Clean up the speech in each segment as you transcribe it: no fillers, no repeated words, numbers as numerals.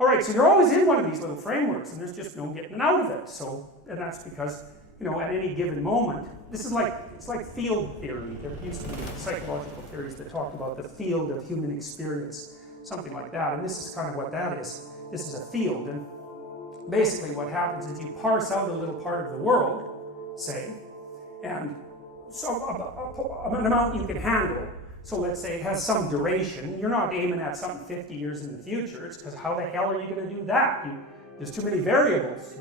All right, so you're always in one of these little frameworks, and there's just no getting out of it. So, and that's because, at any given moment, it's like field theory. There used to be psychological theories that talked about the field of human experience, something like that. And this is kind of what that is. This is a field, and basically what happens is you parse out a little part of the world, say, and so an amount you can handle. So let's say it has some duration. You're not aiming at something 50 years in the future. It's because how the hell are you going to do that? There's too many variables,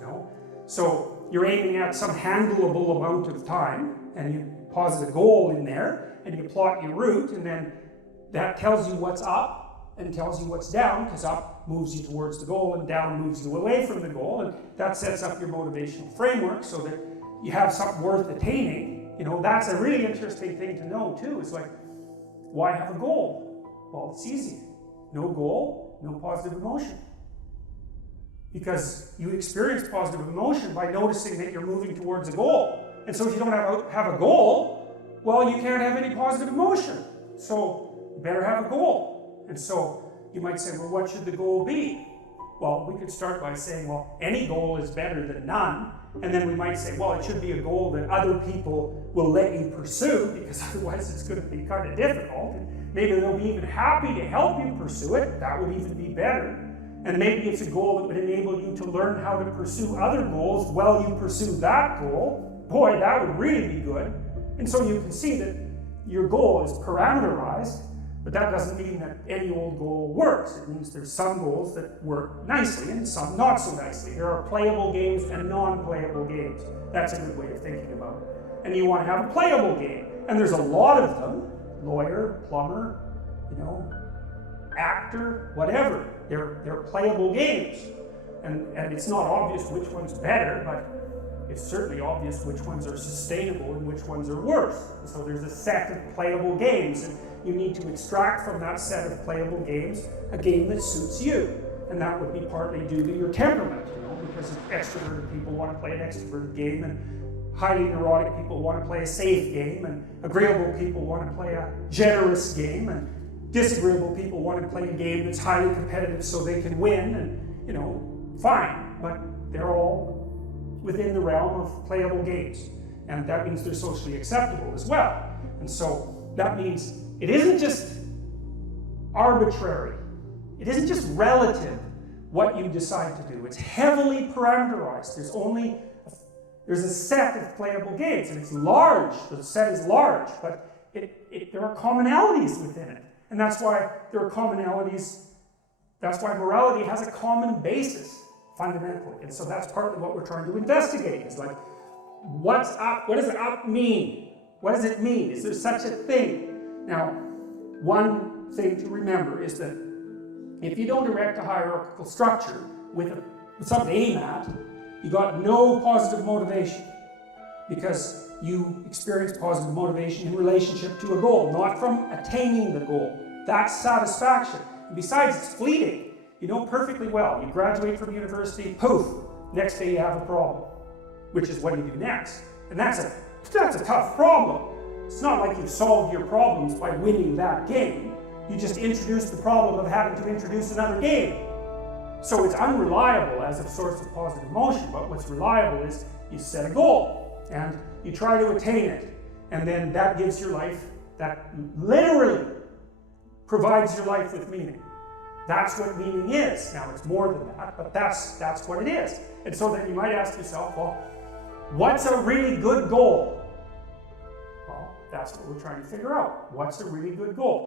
So you're aiming at some handleable amount of time, and you posit a goal in there, and you plot your route, and then that tells you what's up and tells you what's down, because up moves you towards the goal and down moves you away from the goal, and that sets up your motivational framework so that you have something worth attaining. That's a really interesting thing to know too. It's like, why have a goal? Well, it's easy. No goal, no positive emotion. Because you experience positive emotion by noticing that you're moving towards a goal. And so if you don't have a goal, well, you can't have any positive emotion. So you better have a goal. And so you might say, well, what should the goal be? Well, we could start by saying, well, any goal is better than none. And then we might say, well, it should be a goal that other people will let you pursue, because otherwise it's going to be kind of difficult. And maybe they'll be even happy to help you pursue it. That would even be better. And maybe it's a goal that would enable you to learn how to pursue other goals while you pursue that goal. Boy, that would really be good. And so you can see that your goal is parameterized, but that doesn't mean that any old goal works. It means there's some goals that work nicely and some not so nicely. There are playable games and non-playable games. That's a good way of thinking about it. And you want to have a playable game. And there's a lot of them. Lawyer, plumber, actor, whatever. They're playable games. And it's not obvious which one's better, but it's certainly obvious which ones are sustainable and which ones are worse. And so there's a set of playable games, and you need to extract from that set of playable games a game that suits you. And that would be partly due to your temperament, because extroverted people want to play an extroverted game, and highly neurotic people want to play a safe game, and agreeable people want to play a generous game, and disagreeable people want to play a game that's highly competitive so they can win, and fine, but they're all within the realm of playable games. And that means they're socially acceptable as well. And so that means it isn't just arbitrary. It isn't just relative what you decide to do. It's heavily parameterized. There's a set of playable games, and it's large. The set is large, but there are commonalities within it. And that's why there are commonalities. That's why morality has a common basis, fundamentally. And so that's partly what we're trying to investigate. It's like, what's up? What does up mean? What does it mean? Is there such a thing? Now, one thing to remember is that if you don't erect a hierarchical structure with something to aim at, you got no positive motivation, because you experience positive motivation in relationship to a goal, not from attaining the goal. That's satisfaction. And besides, it's fleeting. You know perfectly well. You graduate from university, poof, next day you have a problem, which is what do you do next? And that's a tough problem. It's not like you've solved your problems by winning that game. You just introduced the problem of having to introduce another game. So it's unreliable as a source of positive emotion, but what's reliable is you set a goal and you try to attain it. And then that gives your life, that literally provides your life with meaning. That's what meaning is. Now, it's more than that, but that's what it is. And so then you might ask yourself, well, what's a really good goal? Well, that's what we're trying to figure out. What's a really good goal?